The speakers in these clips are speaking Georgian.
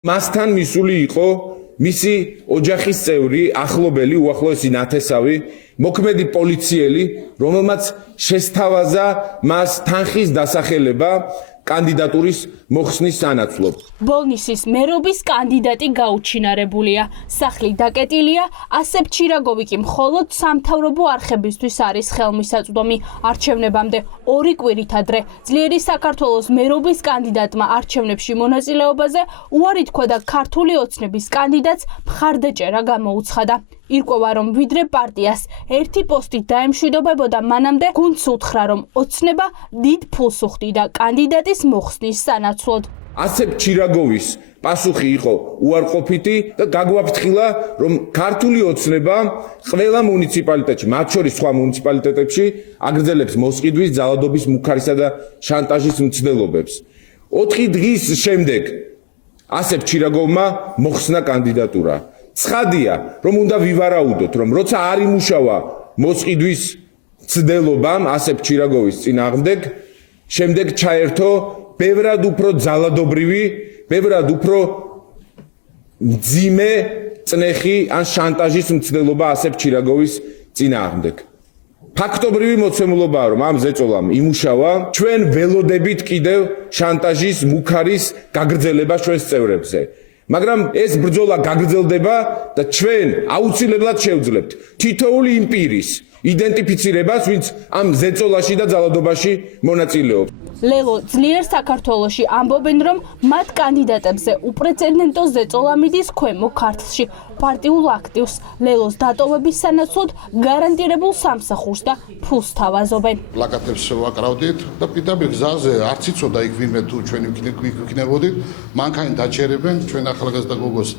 მასთან მისული იყო მისი ოჯახის წევრი, ახლობელი, უახლოესი ნათესავი, მოქმედი პოლიციელი, რომელმაც შესთავაზა მას თანხის დასახელება კანდიდატურის მოხსნის სანაცვლოდ. ბოლნისის მერობის კანდიდატი გაუჩინარებულია. სახლი დაკეტილია, ასებ ჩირაგოვი კი მხოლოდ სამთავრობო არხებისთვის არის ხელმისაწვდომი. არჩევნებამდე 2 კვირით ადრე ძლიერი საქართველოს მერობის კანდიდატმა არჩევნებში მონაწილეობაზე უარი თქვა და ქართული ოცნების კანდიდატს მხარდაჭერა გამოუცხადა. ირკვევა, რომ ვიდრე პარტიას ერთი პოსტით დაემშვიდობებოდა, მანამდე გუნდს უთხრა, რომ ოცნება დიდ ფულს უხდიდა კანდიდატის მოხსნის სანაცვლოდ. ასებ ჩირაგოვის პასუხი იყო უარყოფითი და გაგვაფრთხილა, რომ ქართული ოცნება ყველა მუნიციპალიტეტში, მათ შორის სხვა მუნიციპალიტეტებში, აგრძელებს მოსყიდვის, ძალადობის, მუქარისა და შანტაჟის მცდელობებს. 4 დღის შემდეგ ასებ ჩირაგოვმა მოხსნა კანდიდატურა. ცხადია, რომ უნდა ვივარაუდოთ, რომ როცა არ იმუშავა მოსყიდვის მცდელობამ ასებ ჩირაგოვის წინააღმდეგ, შემდეგ ჩაერთო ბევრად უფრო ძალადობრივი, ბევრად უფრო მძიმე წნეხი ან შანტაჟის მცდელობა ასებ ჩირაგოვის წინააღმდეგ. ფაქტობრივი მოცემულობაა, რომ ამ ზეწოლამ იმუშავა ჩვენ ველოდებით კიდევ შანტაჟის, მუქარის გაგრძელება ჩვენს წევრებზე. მაგრამ ეს ბრძოლა გაგრძელდება და ჩვენ აუცილებლად შევძლებთ თითოეული იმ პირის იდენტიფიცირებას, ვინც ამ ზეწოლაში და ძალადობაში მონაწილეობს. ლელო ძლიერ საქართველოში ამბობენ, რომ მათ კანდიდატებზე უპრეცედენტო ზეწოლა მიდის ქვემო ქართლში. პარტიულ აქტივს ლელოს დატოვების სანაცვლოდ გარანტირებულ სამსახურს და ფულს თავაზობენ. პლაკატებს ვაკრავდით და პირდაპირ გზაზე არც იცოდა იქ ვინმე თუ ჩვენი ვიქნებოდით, მანქანით დაჩერებენ, ჩვენ ახალგაზრდა გოგოს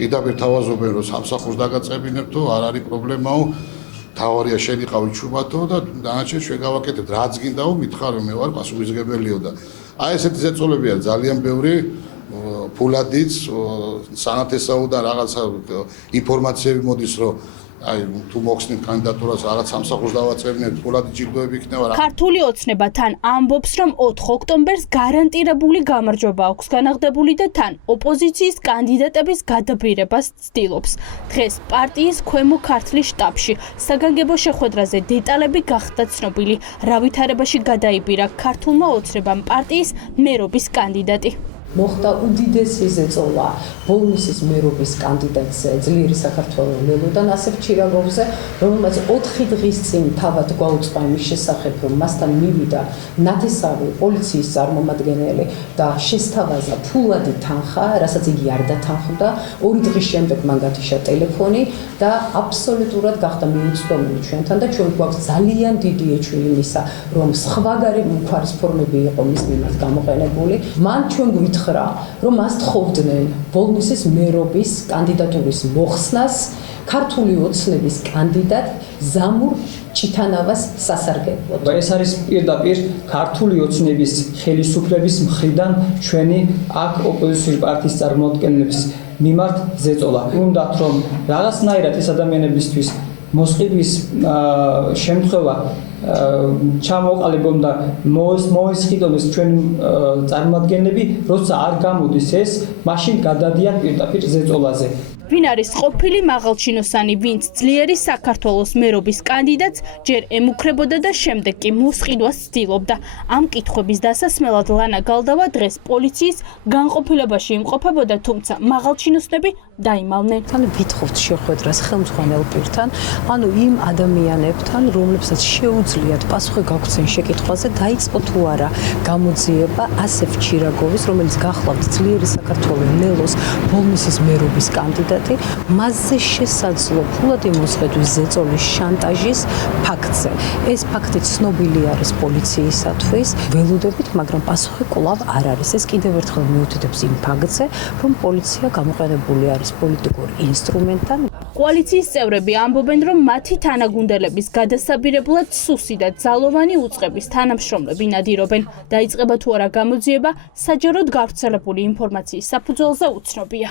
პირდაპირ თავაზობენ, რომ სამსახურს დაგაწებინებთო, არ არის პრობლემაო. თავარია შენიყავი ჩუმათო და დანარჩენს ჩვენ გავაკეთებთ, რაც გინდაო, მითხარ რომ მე ვარ პასუხისმგებელიო და აი ესეთი ზეწოლები არის ძალიან ბევრი, ფულადიც, სანათესაო და რაღაცა ინფორმაციები მოდის, რომ აი თუ მოხსნით კანდიდატურას რაღაც სამსახურს დავაწევინებთ, ფულადი ჯილდოები იქნება. ქართული ოცნება თან ამბობს, რომ 4 ოქტომბერს გარანტირებული გამარჯვება აქვს განაღდებული და თან ოპოზიციის კანდიდატების გადაბირებას ცდილობს. დღეს პარტიის ქვემო ქართლის შტაბში საგანგებო შეხვედრაზე დეტალები გახდა ცნობილი, რა ვითარებაში გადაიბირა ქართულმა ოცნებამ პარტიის მერობის კანდიდატი. მოხდა უდიდესი ზეწოლა ბოლნისის მერობის კანდიდატზე ძლიერი საქართველოს ლელოდან ასებ ჩირაგოვზე, რომელმაც 4 დღის წინ თავად გვაუწყა იმის შესახებ, რომ მასთან მივიდა ნათესავი პოლიციის წარმომადგენელი და შესთავაზა ფულადი თანხა, რასაც იგი არ დათანხმდა. 2 დღის შემდეგ მან გათიშა ტელეფონი და აბსოლუტურად გახდა მიუწვდომელი ჩვენთან და ჩვენ გვაქვს ძალიან დიდი ეჭვი იმისა, რომ სხვაგარი მუქარის ფორმები იყო მის მიმართ გამოყენებული. მან ჩვენ რომ მას თხოვდნენ ბოლნისის მერობის კანდიდატურის მოხსნას ქართული ოცნების კანდიდატ ზამურ ჩიტანავას სასარგებლოდ. ეს არის პირდაპირ ქართული ოცნების ხელისუფლების მხრიდან ჩვენი აქ ოპოზიციური პარტიის წარმოადგენლების მიმართ ზეწოლა. უნდათ რომ რაღაცნაირად ეს ადამიანებისთვის მოსყიდვის შემთხვევა ჩამოყალიბონ და მოესყიდონ ჩვენი წარმომადგენლები, როცა არ გამოდის ეს, მაშინ გადადიან პირდაპირ ზეწოლაზე. ვინ არის ყოფილი მაღალჩინოსანი, ვინც ძლიერი საქართველოს მერობის კანდიდატს ჯერ ემუქრებოდა და შემდეგ კი მოსყიდვას ცდილობდა. ამ კითხვების დასასმელად ლანა გალდავა დღეს პოლიციის განყოფილებაში იმყოფებოდა, თუმცა მაღალჩინოსნები დაიმალნენ. თან ვითხოვთ შეხვედრას ხელმძღვანელ პირთან, ანუ იმ ადამიანებთან, რომლებსაც შეუძლიათ პასუხი გაგვცენ შეკითხვაზე, დაიწყო თუ არა გამოძიება ასებ ჩირაგოვის, რომელიც გახლავთ ძლიერი საქართველოს ლელოს ბოლნისის მერობის კანდიდატი. მასზე შესაძლო ფულადი მოსყიდვის ზეწოლის შანტაჟის ფაქტზე. ეს ფაქტი ცნობილი არის პოლიციისათვის. ველოდებით, მაგრამ პასუხი კვლავ არ არის. ეს კიდევ ერთხელ მიუთითებს იმ ფაქტზე, რომ პოლიცია გამოყენებული არის პოლიტიკურ ინსტრუმენტთან. კოალიციის წევრები ამბობენ, რომ მათი თანაგუნდელების გადასაბირებლად სუსი და ძალოვანი უწყების თანამშრომლები ნადირობენ. დაიწყება თუ არა გამოძიება, საჯაროდ გავრცელებული ინფორმაციის საფუძველზე უცნობია.